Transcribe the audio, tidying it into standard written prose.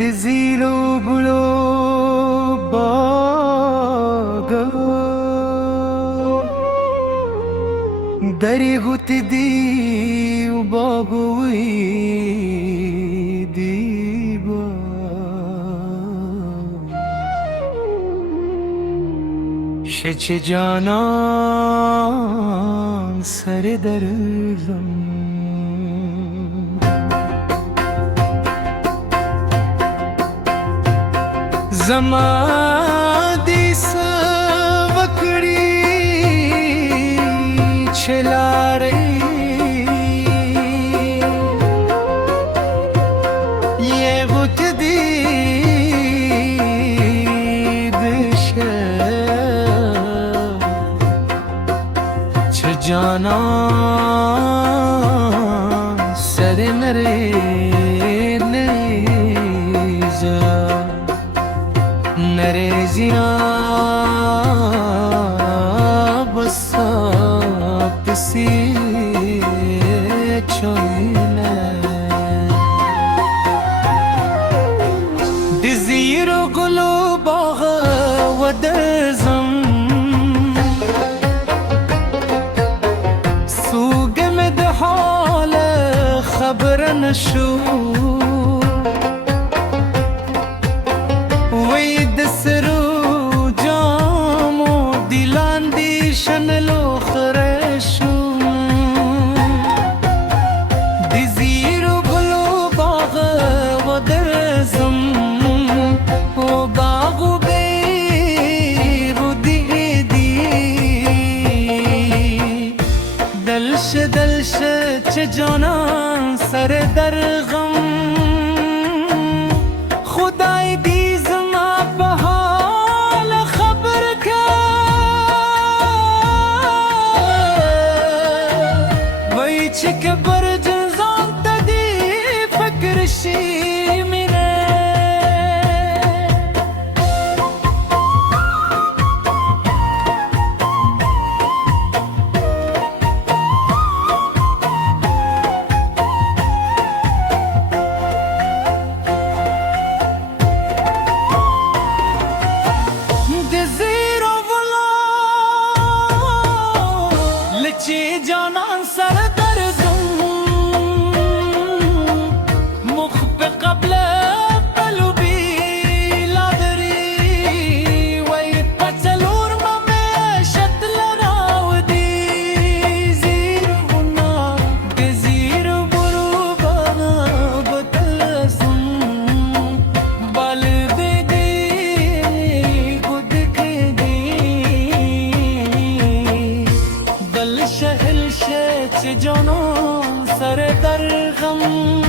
دزیرو بلو باغا دری غوت دی و باغوی دیبا شچ جانان سر درزم زمادی سوکڑی چلارے یہ غت دی دشا چھ جانا سر نرے نیزا نرزیا بسا پسی چوینا دزیرو گلو باغ و درزم سوگم ده حال خبر نشو دلش چه جانان سر در غم خدای دیز ما به حال خبر کرد وی چه که بر جنزان تدی فکرشی میره چه جانان سر درزم مخ به قبل قلبی لادری وی پچلور ممیشت لراودی زیر بنا گزیر برو بانا بتلسم بالد دی گد دی دل شهل چه جانان سر در غم